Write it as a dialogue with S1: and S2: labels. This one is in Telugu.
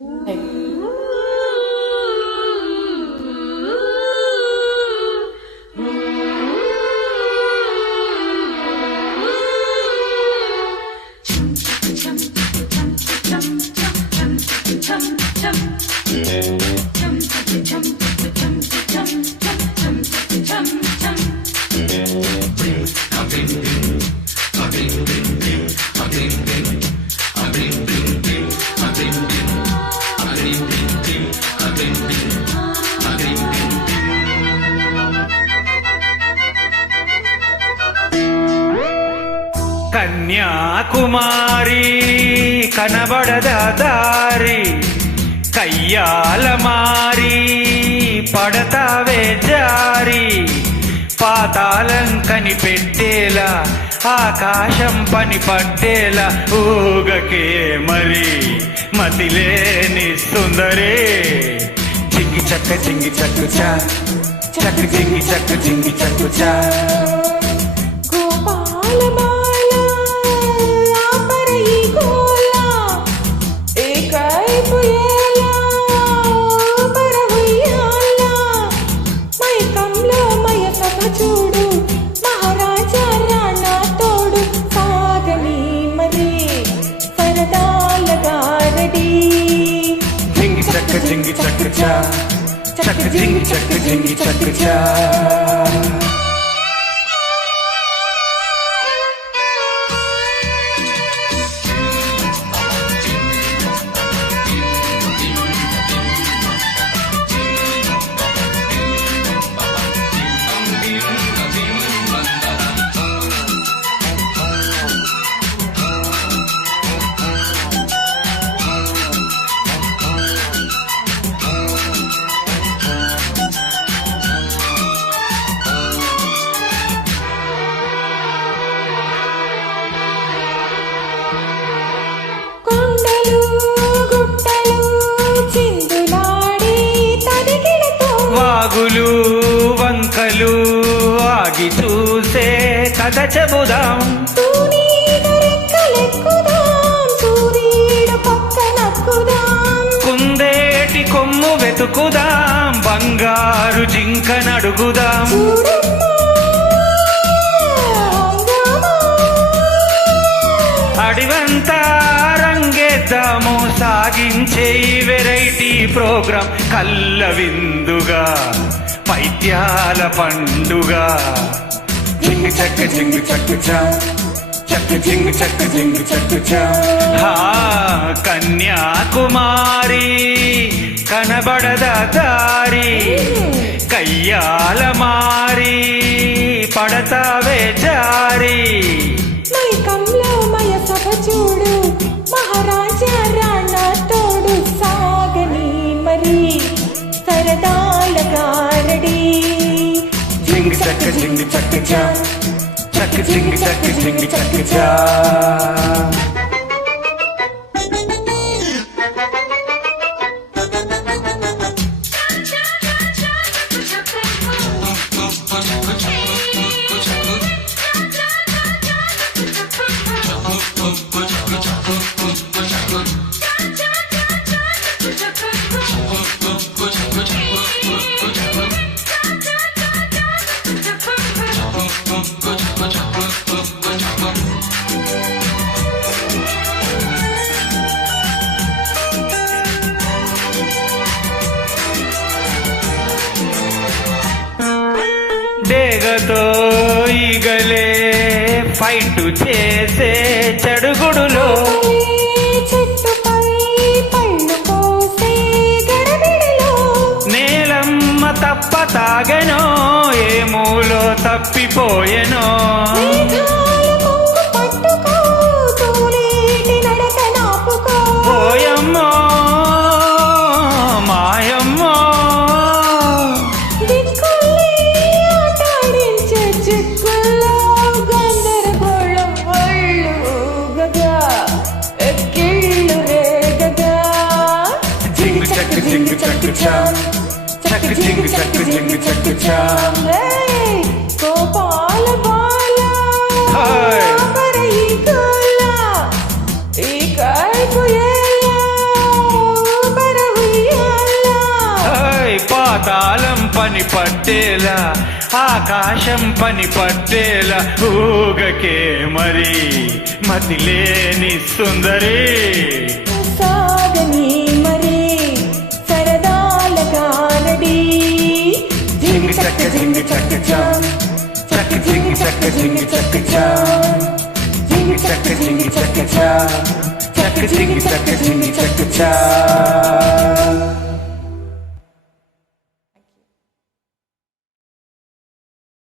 S1: Hey. కన్యాకుమారి కనబడదా దారి కయ్యాల మారి పడతావే జారి పాతాళం కనిపెట్టేలా ఆకాశం పని పట్టేలా ఊగకే మరి మతిలేని సుందరే. చింగి చక్క చింగి చక్కు చా చక్క చింగి చక్క చింగి చక్కు చా. జింగి చక్క చా చక్క జింగి చక్క జింగి వాగులు వంకలు ఆగి చూసే కథ చెబుదాం. కుందేటి కొమ్ము వెతుకుదాం బంగారు జింక నడుగుదాం. అడివంతా రంగేద్దాము సాగించే వెరైటీ ప్రోగ్రాం కల్ల విందుగా పైత్యాల పండుగ. జింగి చక్క జింగి చక్క చక్క జింగి చక్క జింగి చక్క కన్యాకుమారి కనబడద దారి కయ్యాల మారి పడతావే జారీ. చక్క చింగి చక్క చక్క చింగి చక్క చింగి చక్క చా. ఈగలే ఫైట్ చేసే చెడుగుడులో. నేలమ్మ తప్ప తాగనో ఏ మూలో తప్పిపోయెనో.
S2: పాతాళం పని
S1: పట్టేలా ఆకాశం పని పట్టేలా ఊగకే మరి
S2: మతి లేని సుందరి.
S1: జింగి చక్క జింగి చక్క చాం చక్క జింగి చక్క జింగి చక్క చాం జింగి చక్క జింగి చక్క చాం చక్క జింగి చక్క జింగి చక్క చాం